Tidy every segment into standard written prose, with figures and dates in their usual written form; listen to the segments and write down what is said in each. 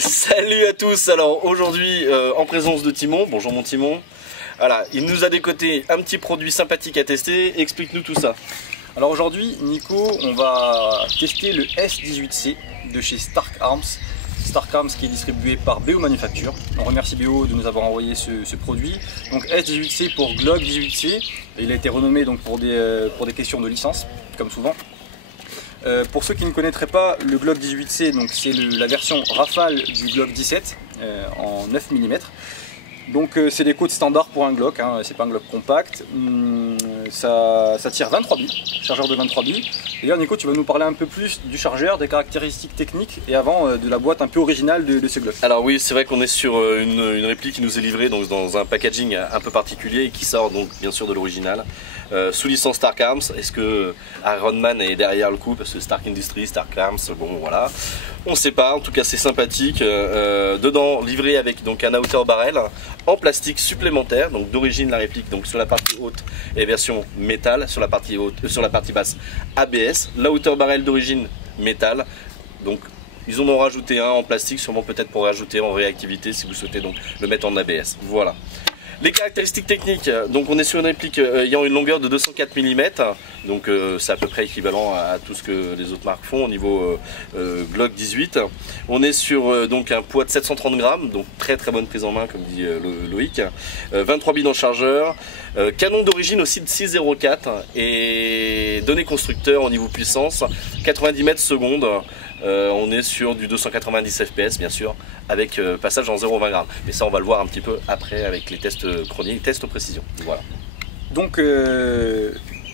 Salut à tous. Alors aujourd'hui en présence de Timon. Bonjour mon Timon. Voilà, il nous a décoté un petit produit sympathique à tester. Explique-nous tout ça. Alors aujourd'hui, Nico, on va tester le S18C de chez Stark Arms. Stark Arms qui est distribué par BO Manufacture. On remercie BO de nous avoir envoyé ce produit. Donc S18C pour Glock 18C. Il a été renommé donc pour des questions de licence, comme souvent. Pour ceux qui ne connaîtraient pas, le Glock 18C, c'est la version Rafale du Glock 17 en 9 mm. Donc c'est des côtes standards pour un Glock, hein, c'est pas un Glock compact. Ça tire 23 billes, chargeur de 23 billes. Et là Nico, tu vas nous parler un peu plus du chargeur, des caractéristiques techniques et avant de la boîte un peu originale de ce Glock. Alors oui, c'est vrai qu'on est sur une réplique qui nous est livrée donc, dans un packaging un peu particulier et qui sort donc bien sûr de l'original. Sous licence Stark Arms, est-ce que Iron Man est derrière le coup? Parce que Stark Industries, Stark Arms, bon voilà. On ne sait pas, en tout cas c'est sympathique. Dedans, livré avec donc un outer barrel en plastique supplémentaire, donc d'origine la réplique donc sur la partie haute est version métal, sur la partie basse ABS, l'outer barrel d'origine métal, donc ils en ont rajouté un en plastique, sûrement peut-être pour rajouter en réactivité si vous souhaitez donc le mettre en ABS. Voilà. Les caractéristiques techniques, donc on est sur une réplique ayant une longueur de 204 mm, donc c'est à peu près équivalent à tout ce que les autres marques font au niveau Glock 18. On est sur donc un poids de 730 grammes, donc très bonne prise en main comme dit Loïc. 23 billes dans le chargeur, canon d'origine aussi de 6,04 et données constructeur au niveau puissance, 90 mètres secondes. On est sur du 290 fps bien sûr, avec passage en 0,20 g. Mais ça on va le voir un petit peu après avec les tests chroniques, tests précision. Voilà. Donc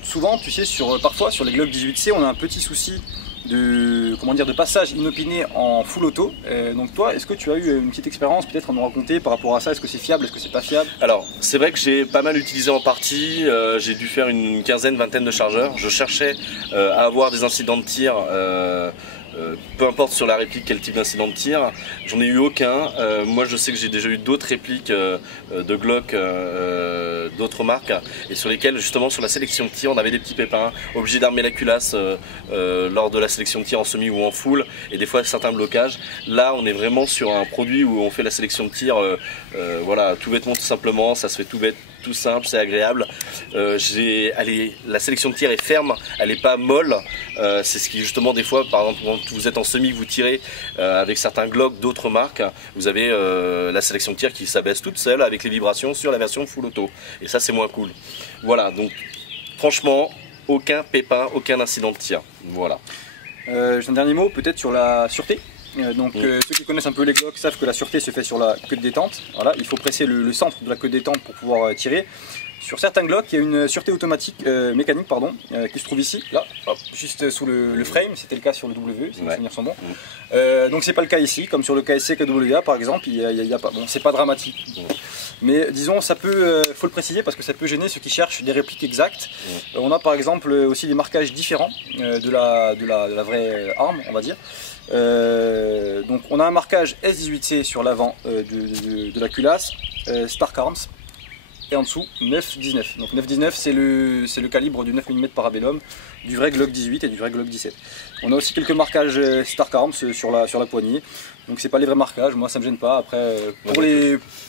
souvent tu sais, parfois sur les Glock 18C on a un petit souci de passage inopiné en full auto. Donc toi, est-ce que tu as eu une petite expérience peut-être à nous raconter par rapport à ça? Est-ce que c'est fiable, est-ce que c'est pas fiable? Alors c'est vrai que j'ai pas mal utilisé en partie, j'ai dû faire une vingtaine de chargeurs. Je cherchais à avoir des incidents de tir, peu importe sur la réplique quel type d'incident de tir, j'en ai eu aucun. Moi je sais que j'ai déjà eu d'autres répliques de Glock, d'autres marques, et sur lesquelles justement sur la sélection de tir on avait des petits pépins, obligé d'armer la culasse lors de la sélection de tir en semi ou en full, et des fois certains blocages. Là on est vraiment sur un produit où on fait la sélection de tir, voilà, tout bêtement, tout simplement, ça se fait tout bête, tout simple, c'est agréable. La sélection de tir est ferme, elle n'est pas molle. C'est ce qui justement des fois, par exemple quand vous êtes en semi, vous tirez avec certains Glock d'autres marques, vous avez la sélection de tir qui s'abaisse toute seule avec les vibrations sur la version full auto. Et ça c'est moins cool. Voilà, donc franchement, aucun pépin, aucun incident de tir. Voilà. J'ai un dernier mot peut-être sur la sûreté. Ceux qui connaissent un peu les Glock savent que la sûreté se fait sur la queue de détente. Voilà, il faut presser le centre de la queue de détente pour pouvoir tirer. Sur certains Glock, il y a une sûreté automatique, mécanique qui se trouve ici, là, hop, juste sous le frame. C'était le cas sur le W, si mes souvenirs sont bons. Donc c'est pas le cas ici, comme sur le KSC KWA par exemple, il y a pas. Bon, c'est pas dramatique. Mais disons, ça peut, faut le préciser parce que ça peut gêner ceux qui cherchent des répliques exactes. On a par exemple aussi des marquages différents de la vraie arme, on va dire. Donc on a un marquage S18C sur l'avant de la culasse, Stark Arms, et en dessous 9,19. Donc 9,19 c'est le calibre du 9 mm Parabellum du vrai Glock 18 et du vrai Glock 17. On a aussi quelques marquages Stark Arms sur la poignée. Donc c'est pas les vrais marquages, moi ça me gêne pas. Après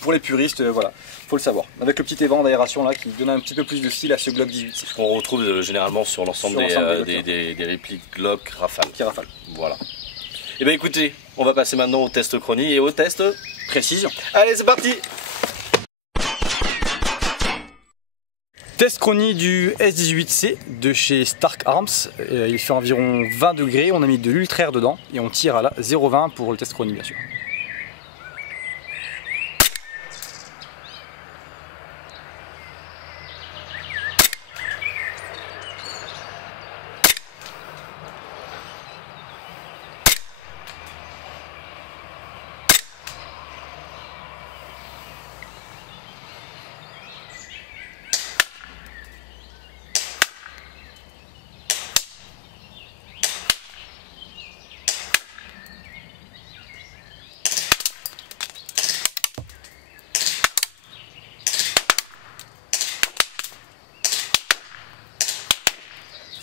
pour les puristes, voilà, faut le savoir. Avec le petit évent d'aération là qui donne un petit peu plus de style à ce Glock 18. On retrouve généralement sur l'ensemble des répliques Glock Rafale. Qui Rafale. Voilà. Et bien écoutez, on va passer maintenant au test chronique et au test précision. Allez, c'est parti! Test chronique du S18C de chez Stark Arms. Il fait environ 20 degrés, on a mis de l'ultra air dedans et on tire à la 0,20 pour le test chronique bien sûr.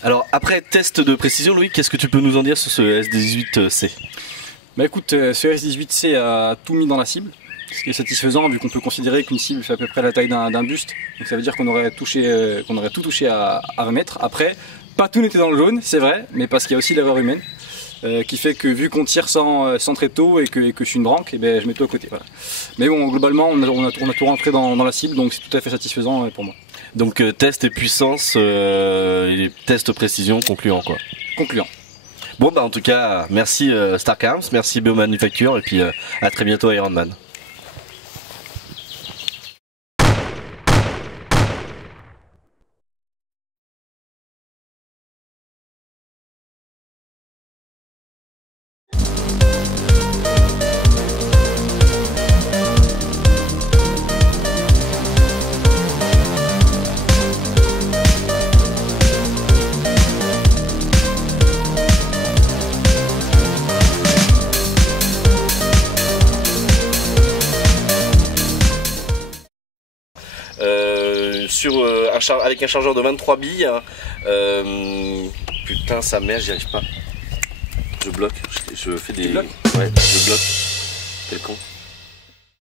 Alors après test de précision, Loïc, qu'est-ce que tu peux nous en dire sur ce S18C? Bah écoute, ce RS-18C a tout mis dans la cible, ce qui est satisfaisant vu qu'on peut considérer qu'une cible fait à peu près la taille d'un buste. Donc ça veut dire qu'on aurait tout touché à 20 mètres. Après, pas tout n'était dans le jaune, c'est vrai, mais parce qu'il y a aussi l'erreur humaine. Qui fait que vu qu'on tire sans tréteau et que je suis une branque, et ben, je mets tout à côté. Voilà. Mais bon, globalement, on a tout rentré dans la cible, donc c'est tout à fait satisfaisant pour moi. Donc test et puissance, et test précision concluant quoi. Concluant. Bon bah en tout cas, merci Stark Arms, merci BO Manufacture et puis à très bientôt Ironman. Avec un chargeur de 23 billes, putain sa mère, j'y arrive pas. Je bloque, je fais des... Ouais, je bloque. Quel con.